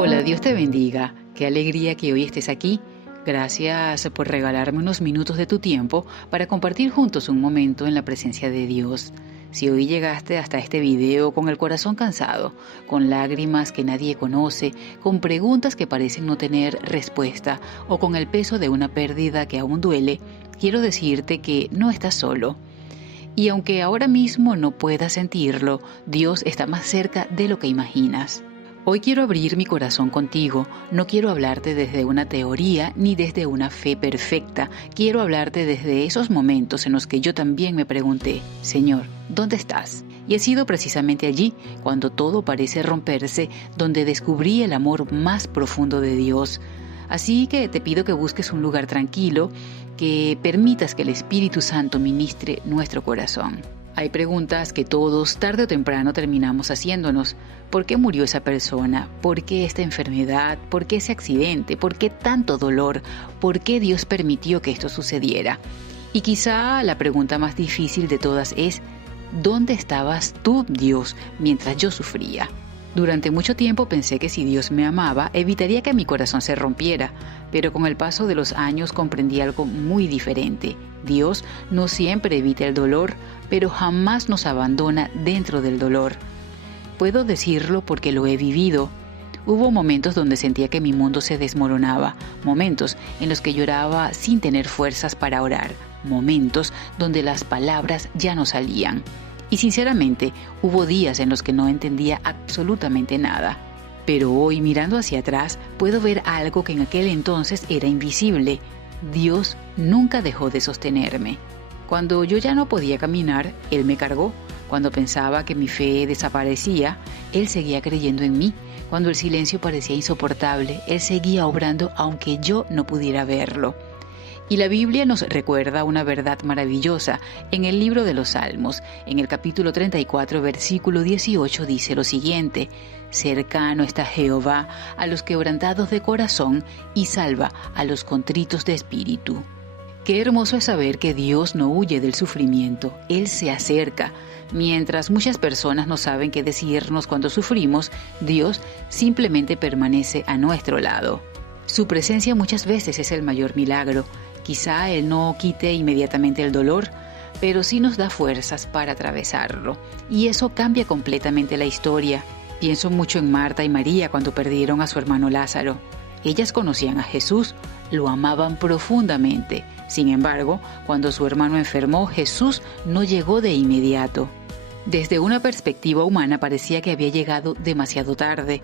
Hola, Dios te bendiga. Qué alegría que hoy estés aquí. Gracias por regalarme unos minutos de tu tiempo para compartir juntos un momento en la presencia de Dios. Si hoy llegaste hasta este video con el corazón cansado, con lágrimas que nadie conoce, con preguntas que parecen no tener respuesta o con el peso de una pérdida que aún duele, quiero decirte que no estás solo. Y aunque ahora mismo no puedas sentirlo, Dios está más cerca de lo que imaginas. Hoy quiero abrir mi corazón contigo, no quiero hablarte desde una teoría ni desde una fe perfecta, quiero hablarte desde esos momentos en los que yo también me pregunté, Señor, ¿dónde estás? Y ha sido precisamente allí, cuando todo parece romperse, donde descubrí el amor más profundo de Dios. Así que te pido que busques un lugar tranquilo, que permitas que el Espíritu Santo ministre nuestro corazón. Hay preguntas que todos, tarde o temprano, terminamos haciéndonos. ¿Por qué murió esa persona? ¿Por qué esta enfermedad? ¿Por qué ese accidente? ¿Por qué tanto dolor? ¿Por qué Dios permitió que esto sucediera? Y quizá la pregunta más difícil de todas es, ¿dónde estabas tú, Dios, mientras yo sufría? Durante mucho tiempo pensé que si Dios me amaba, evitaría que mi corazón se rompiera, pero con el paso de los años comprendí algo muy diferente. Dios no siempre evita el dolor, pero jamás nos abandona dentro del dolor. Puedo decirlo porque lo he vivido. Hubo momentos donde sentía que mi mundo se desmoronaba, momentos en los que lloraba sin tener fuerzas para orar, momentos donde las palabras ya no salían. Y sinceramente, hubo días en los que no entendía absolutamente nada. Pero hoy, mirando hacia atrás, puedo ver algo que en aquel entonces era invisible. Dios nunca dejó de sostenerme. Cuando yo ya no podía caminar, Él me cargó. Cuando pensaba que mi fe desaparecía, Él seguía creyendo en mí. Cuando el silencio parecía insoportable, Él seguía obrando aunque yo no pudiera verlo. Y la Biblia nos recuerda una verdad maravillosa. En el libro de los Salmos, en el capítulo 34, versículo 18, dice lo siguiente: cercano está Jehová a los quebrantados de corazón y salva a los contritos de espíritu. Qué hermoso es saber que Dios no huye del sufrimiento, Él se acerca. Mientras muchas personas no saben qué decirnos cuando sufrimos, Dios simplemente permanece a nuestro lado. Su presencia muchas veces es el mayor milagro. Quizá Él no quite inmediatamente el dolor, pero sí nos da fuerzas para atravesarlo. Y eso cambia completamente la historia. Pienso mucho en Marta y María cuando perdieron a su hermano Lázaro. Ellas conocían a Jesús, lo amaban profundamente. Sin embargo, cuando su hermano enfermó, Jesús no llegó de inmediato. Desde una perspectiva humana parecía que había llegado demasiado tarde.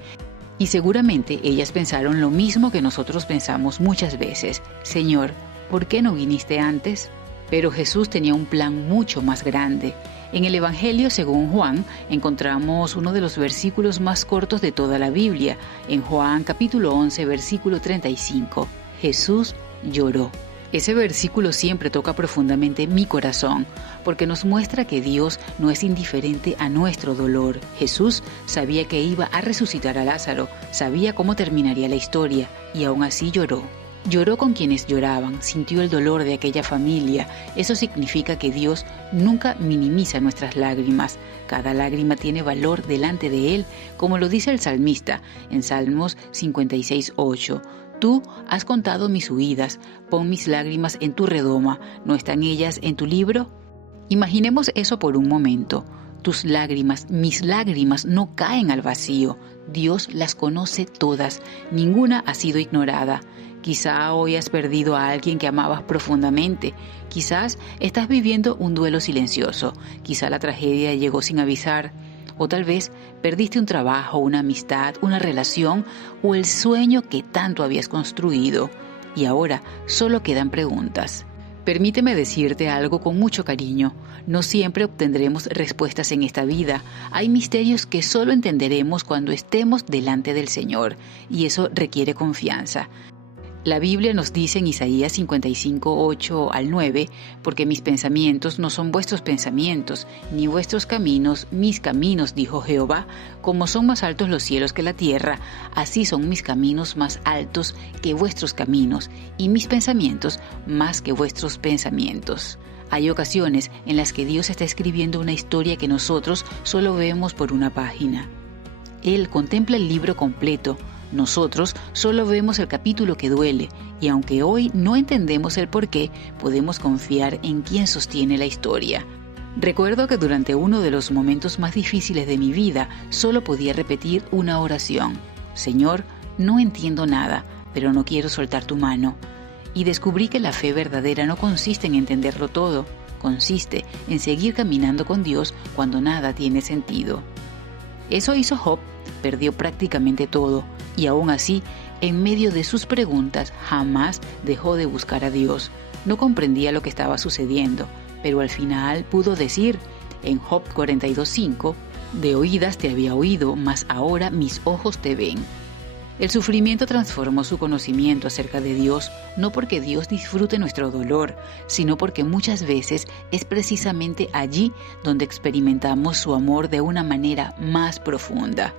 Y seguramente ellas pensaron lo mismo que nosotros pensamos muchas veces. Señor, ¿por qué no viniste antes? Pero Jesús tenía un plan mucho más grande. En el Evangelio según Juan encontramos uno de los versículos más cortos de toda la Biblia. En Juan capítulo 11, versículo 35. Jesús lloró. Ese versículo siempre toca profundamente mi corazón, porque nos muestra que Dios no es indiferente a nuestro dolor. Jesús sabía que iba a resucitar a Lázaro, sabía cómo terminaría la historia, y aún así lloró. Lloró con quienes lloraban, sintió el dolor de aquella familia. Eso significa que Dios nunca minimiza nuestras lágrimas. Cada lágrima tiene valor delante de Él, como lo dice el salmista en Salmos 56:8. Tú has contado mis huidas, pon mis lágrimas en tu redoma, ¿no están ellas en tu libro? Imaginemos eso por un momento. Tus lágrimas, mis lágrimas no caen al vacío. Dios las conoce todas, ninguna ha sido ignorada. Quizá hoy has perdido a alguien que amabas profundamente. Quizás estás viviendo un duelo silencioso. Quizá la tragedia llegó sin avisar. O tal vez perdiste un trabajo, una amistad, una relación o el sueño que tanto habías construido. Y ahora solo quedan preguntas. Permíteme decirte algo con mucho cariño. No siempre obtendremos respuestas en esta vida. Hay misterios que solo entenderemos cuando estemos delante del Señor. Y eso requiere confianza. La Biblia nos dice en Isaías 55:8 al 9, porque mis pensamientos no son vuestros pensamientos, ni vuestros caminos mis caminos, dijo Jehová. Como son más altos los cielos que la tierra, así son mis caminos más altos que vuestros caminos, y mis pensamientos más que vuestros pensamientos. Hay ocasiones en las que Dios está escribiendo una historia que nosotros solo vemos por una página. Él contempla el libro completo, Nosotros solo vemos el capítulo que duele y aunque hoy no entendemos el porqué, podemos confiar en quien sostiene la historia. Recuerdo que durante uno de los momentos más difíciles de mi vida solo podía repetir una oración. Señor, no entiendo nada, pero no quiero soltar tu mano. Y descubrí que la fe verdadera no consiste en entenderlo todo, consiste en seguir caminando con Dios cuando nada tiene sentido. Eso hizo Job, perdió prácticamente todo y aún así, en medio de sus preguntas, jamás dejó de buscar a Dios. No comprendía lo que estaba sucediendo, pero al final pudo decir, en Job 42:5, de oídas te había oído, mas ahora mis ojos te ven. El sufrimiento transformó su conocimiento acerca de Dios, no porque Dios disfrute nuestro dolor, sino porque muchas veces es precisamente allí donde experimentamos su amor de una manera más profunda.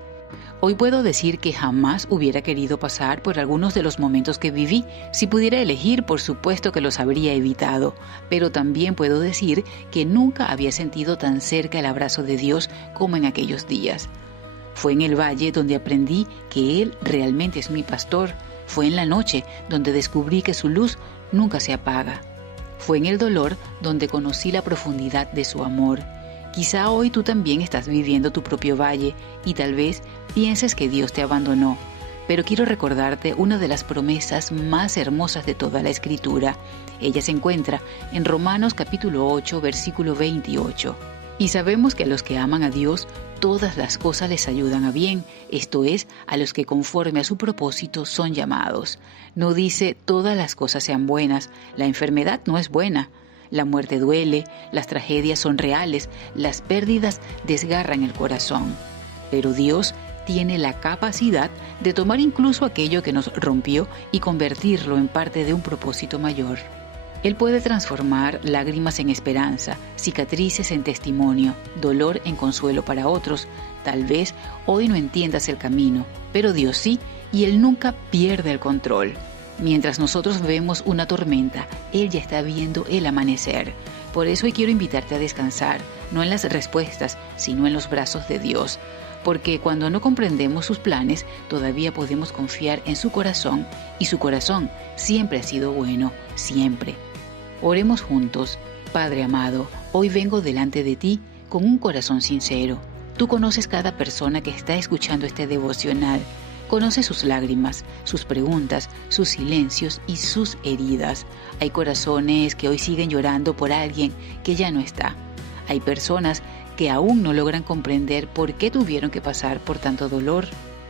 Hoy puedo decir que jamás hubiera querido pasar por algunos de los momentos que viví. Si pudiera elegir, por supuesto que los habría evitado, pero también puedo decir que nunca había sentido tan cerca el abrazo de Dios como en aquellos días. Fue en el valle donde aprendí que Él realmente es mi pastor. Fue en la noche donde descubrí que su luz nunca se apaga. Fue en el dolor donde conocí la profundidad de su amor. Quizá hoy tú también estás viviendo tu propio valle y tal vez pienses que Dios te abandonó. Pero quiero recordarte una de las promesas más hermosas de toda la Escritura. Ella se encuentra en Romanos capítulo 8, versículo 28. Y sabemos que a los que aman a Dios, todas las cosas les ayudan a bien, esto es, a los que conforme a su propósito son llamados. No dice todas las cosas sean buenas, la enfermedad no es buena. La muerte duele, las tragedias son reales, las pérdidas desgarran el corazón. Pero Dios tiene la capacidad de tomar incluso aquello que nos rompió y convertirlo en parte de un propósito mayor. Él puede transformar lágrimas en esperanza, cicatrices en testimonio, dolor en consuelo para otros. Tal vez hoy no entiendas el camino, pero Dios sí, y Él nunca pierde el control. Mientras nosotros vemos una tormenta, Él ya está viendo el amanecer. Por eso hoy quiero invitarte a descansar, no en las respuestas, sino en los brazos de Dios. Porque cuando no comprendemos sus planes, todavía podemos confiar en su corazón, y su corazón siempre ha sido bueno, siempre. Oremos juntos. Padre amado, hoy vengo delante de ti con un corazón sincero. Tú conoces cada persona que está escuchando este devocional. Conoces sus lágrimas, sus preguntas, sus silencios y sus heridas. Hay corazones que hoy siguen llorando por alguien que ya no está. Hay personas que aún no logran comprender por qué tuvieron que pasar por tanto dolor.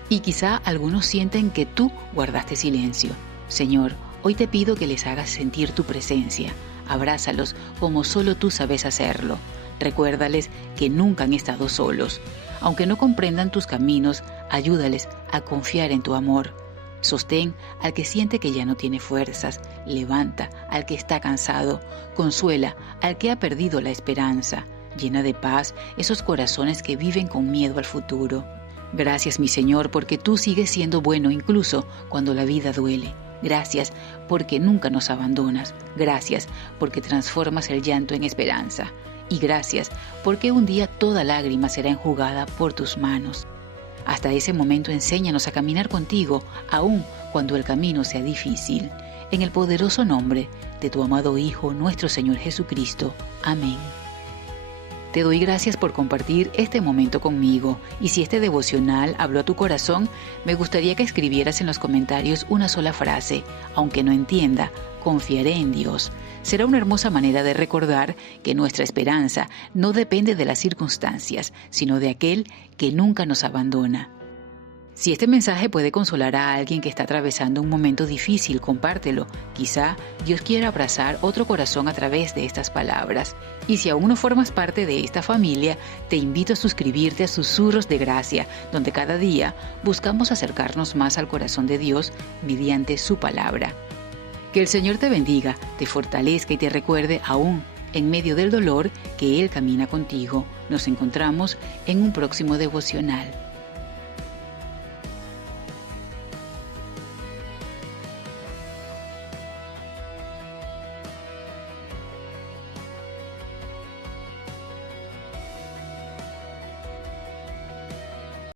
Y quizá algunos sienten que tú guardaste silencio. Señor, hoy te pido que les hagas sentir tu presencia. Abrázalos como solo tú sabes hacerlo. Recuérdales que nunca han estado solos. Aunque no comprendan tus caminos, ayúdales a confiar en tu amor. Sostén al que siente que ya no tiene fuerzas. Levanta al que está cansado. Consuela al que ha perdido la esperanza. Llena de paz esos corazones que viven con miedo al futuro. Gracias, mi Señor, porque tú sigues siendo bueno incluso cuando la vida duele. Gracias porque nunca nos abandonas. Gracias porque transformas el llanto en esperanza. Y gracias porque un día toda lágrima será enjugada por tus manos. Hasta ese momento enséñanos a caminar contigo, aun cuando el camino sea difícil. En el poderoso nombre de tu amado Hijo, nuestro Señor Jesucristo. Amén. Te doy gracias por compartir este momento conmigo, y si este devocional habló a tu corazón, me gustaría que escribieras en los comentarios una sola frase: aunque no entienda, confiaré en Dios. Será una hermosa manera de recordar que nuestra esperanza no depende de las circunstancias, sino de aquel que nunca nos abandona. Si este mensaje puede consolar a alguien que está atravesando un momento difícil, compártelo. Quizá Dios quiera abrazar otro corazón a través de estas palabras. Y si aún no formas parte de esta familia, te invito a suscribirte a Susurros de Gracia, donde cada día buscamos acercarnos más al corazón de Dios mediante su palabra. Que el Señor te bendiga, te fortalezca y te recuerde aún en medio del dolor que Él camina contigo. Nos encontramos en un próximo devocional.